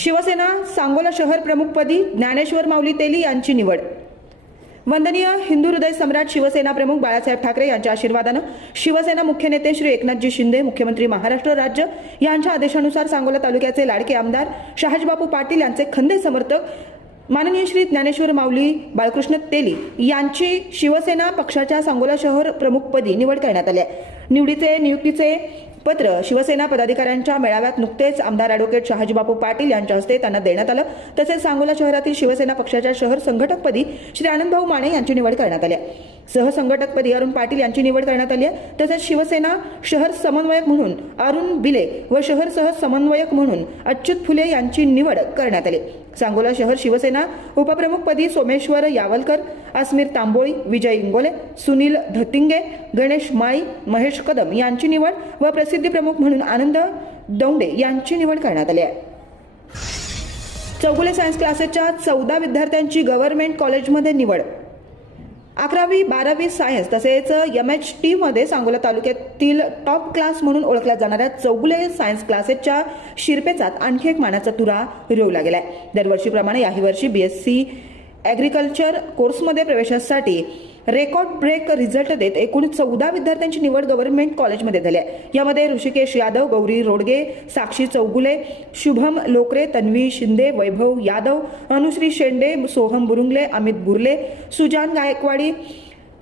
शिवसेना सांगोला शहर प्रमुखपदी ज्ञानेश्वर माऊली तेली यांची निवड। वंदनीय हिंदू हृदय सम्राट शिवसेना प्रमुख बाळासाहेब ठाकरे यांच्या आशीर्वादाने शिवसेना मुख्य नेते श्री एकनाथजी शिंदे मुख्यमंत्री महाराष्ट्र राज्य यांच्या आदेशानुसार सांगोला तालुक्याचे लाडके आमदार शहाजीबापू पाटील यांचे खंदे समर्थक माननीय श्री ज्ञानेश्वर माऊली बाळकृष्ण तेली यांची शिवसेना पक्षाच्या सांगोला शहर प्रमुखपदी निवड करण्यात आली आहे। नियुक्तीचे पत्र शिवसेना पदाधिकाऱ्यांच्या मेळाव्यात नुकतेच आमदार ॲडव्होकेट शहाजीबापू पाटील यांच्या हस्ते त्यांना देण्यात आलं। तसेच सांगोला शहरातील शिवसेना पक्षाच्या शहर संघटकपदी श्री आनंदभाऊ माने यांची निवड करण्यात आली आहे। सहसंघटकपदी अरुण पाटील यांची निवड करण्यात आली आहे। तसेच शिवसेना शहर समन्वयक म्हणून अरुण बिले व शहर सह समन्वयक म्हणून अच्युत फुले यांची निवड करण्यात आली। सांगोला शहर शिवसेना उपप्रमुखपदी सोमेश्वर यावलकर, अस्मीर तांबोळी, विजय इंगोले, सुनील धतिंगे, गणेश माळी, महेश कदम यांची निवड व प्रसिद्धी प्रमुख म्हणून आनंद दौंडे यांची निवड करण्यात आली आहे। चौगुले सायन्स क्लासेसच्या 14 विद्यार्थ्यांची गव्हर्नमेंट कॉलेजमध्ये निवड। 11वी 12वी सायन्स तसेच MHT मध्ये सांगोला तालुक्यातील टॉप क्लास म्हणून ओळखल्या जाणाऱ्या चौगुले सायन्स क्लासेसच्या शिरपेचात आणखी एक मानाचा तुरा रोवला गेलाय। दरवर्षीप्रमाणे याही वर्षी BSc ॲग्रिकल्चर कोर्समध्ये प्रवेशासाठी रेकॉर्ड ब्रेक रिझल्ट देत एकूण 14 विद्यार्थ्यांची निवड गव्हर्नमेंट कॉलेजमध्ये झाली आहे। यामध्ये ऋषिकेश यादव, गौरी रोडगे, साक्षी चौगुले, शुभम लोकरे, तन्वी शिंदे, वैभव यादव, अनुश्री शेंडे, सोहम बुरुंगले, अमित बुर्ले, सुजान गायकवाडी,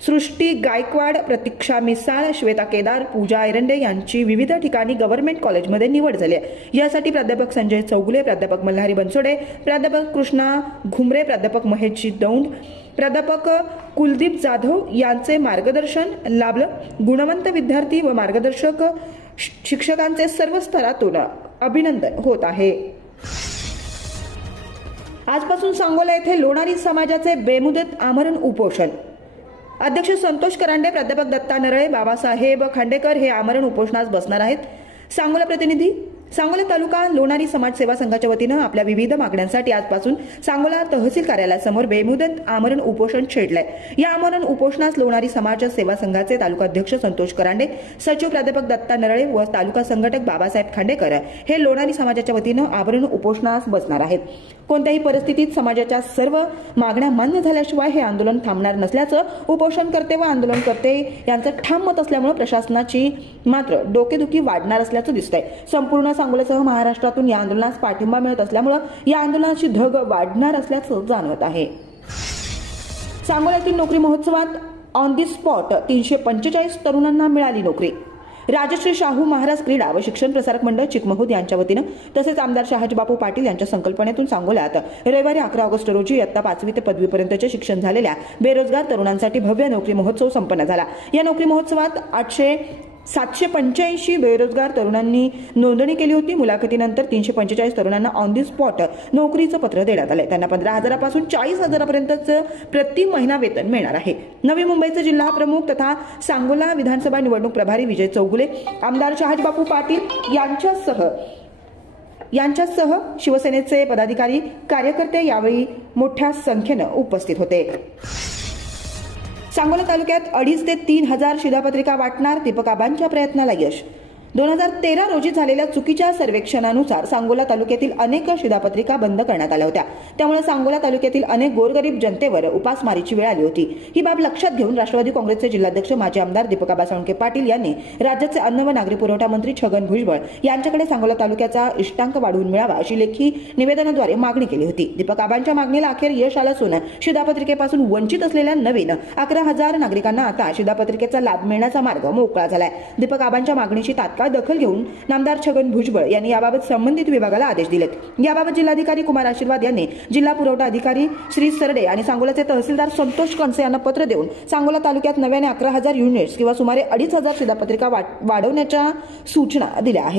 सृष्टी गायकवाड, प्रतीक्षा मिसाळ, श्वेता केदार, पूजा एरंडे यांची विविध ठिकाणी गव्हर्नमेंट कॉलेजमध्ये निवड झाली आहे। यासाठी प्राध्यापक संजय चौगुले, प्राध्यापक मल्हारी बनसोडे, प्राध्यापक कृष्णा घुमरे, प्राध्यापक महेशजी दौंड, प्राध्यापक कुलदीप जाधव यांचे मार्गदर्शन लाभलं। गुणवंत विद्यार्थी व मार्गदर्शक शिक्षकांचे सर्व स्तरातून अभिनंदन होत आहे। आजपासून सांगोला येथे लोणारी समाजाचे बेमुदत आमरण उपोषण। अध्यक्ष संतोष करांडे, प्राध्यापक दत्ता नरळे, बाबासाहेब खांडेकर हे आमरण उपोषणास बसणार आहेत। सांगोला प्रतिनिधी। सांगोला तालुका लोणारी समाज सेवा संघाच्या वतीनं आपल्या विविध मागण्यांसाठी आजपासून सांगोला तहसील कार्यालयासमोर बेमुदत आमरण उपोषण छेडलंय। या आमरण उपोषणास लोणारी समाज सेवा संघाचे तालुका अध्यक्ष संतोष करांडे, सचिव प्राध्यापक दत्ता नरळे व तालुका संघटक बाबासाहेब खांडेकर हे लोणारी समाजाच्या वतीनं आमरण उपोषणास बसणार आहेत। कोणत्याही परिस्थितीत समाजाच्या सर्व मागण्या मान्य झाल्याशिवाय हे आंदोलन थांबणार नसल्याचं उपोषणकर्ते व आंदोलनकर्ते यांचं ठाम मत असल्यामुळे प्रशासनाची मात्र डोकेदुखी वाढणार असल्याचं दिसतंय। संपूर्ण सांगोलासह महाराष्ट्रातून या आंदोलनास पाठिंबा मिळत असल्यामुळे या आंदोलनाची धग वाढणार असल्याचं जाणवत आहे। सांगोल्यातील नोकरी महोत्सवात ऑन दी स्पॉट 345 तरुणांना मिळाली नोकरी। राजश्री शाहू महाराज क्रीडा व शिक्षण प्रसारक मंडळ चिकमहूद यांच्या वतीनं तसेच आमदार शहाजीबापू पाटील यांच्या संकल्पनेतून सांगोल्यात रविवारी 11 ऑगस्ट रोजी इयत्ता 5वी ते पदवीपर्यंतचे शिक्षण झालेल्या बेरोजगार तरुणांसाठी भव्य नोकरी महोत्सव संपन्न झाला। या नोकरी महोत्सवात 785 बेरोजगार तरुणांनी नोंदणी केली होती। मुलाखतीनंतर 345 तरुणांना ऑन दी स्पॉट नोकरीचं पत्र देण्यात आलंय। त्यांना 15,000 पासून 40,000 पर्यंतचं प्रति महिना वेतन मिळणार आहे। नवी मुंबईचे जिल्हा प्रमुख तथा सांगोला विधानसभा निवडणूक प्रभारी विजय चौगुले, आमदार शहाजीबापू पाटील यांच्यासह शिवसेनेचे पदाधिकारी कार्यकर्ते यावेळी मोठ्या संख्येनं उपस्थित होते। सांगोला तालुक्यात 2,500 ते 3,000 शिधापत्रिका वाटणार, दीपक आबांच्या प्रयत्नाला यश। 2013 रोजी झालेल्या चुकीच्या सर्वेक्षणानुसार सांगोला तालुक्यातील अनेक शिधापत्रिका बंद करण्यात आल्या होत्या। त्यामुळे सांगोला तालुक्यातील अनेक गोरगरीब जनतेवर उपासमारीची वेळ आली होती। ही बाब लक्षात घेऊन राष्ट्रवादी काँग्रेसचे जिल्हाध्यक्ष माजी आमदार दीपक आबा साळुंखे पाटील यांनी राज्याचे अन्न व नागरी पुरवठा मंत्री छगन भुजबळ यांच्याकडे सांगोला तालुक्याचा इष्टांक वाढवून मिळावा अशी लेखी निवेदनाद्वारे मागणी केली होती। दीपक आबांच्या मागणीला अखेर यश आलं असून शिधापत्रिकेपासून वंचित असलेल्या नवीन 11,000 नागरिकांना आता शिधापत्रिकेचा लाभ मिळण्याचा मार्ग मोकळा झालाय। दीपक आबांच्या मागणीची तात्काळ दखल घेऊन नामदार छगन भुजबळ यांनी याबाबत संबंधित विभागाला आदेश दिलेत। याबाबत जिल्हाधिकारी कुमार आशीर्वाद यांनी जिल्हा पुरवठा अधिकारी श्री सरडे आणि सांगोलाचे तहसीलदार संतोष कणसे यांना पत्र देऊन सांगोला तालुक्यात नव्याने 11,000 युनिट्स किंवा सुमारे 2,500 शिधापत्रिका वाढवण्याच्या सूचना दिल्या आहेत।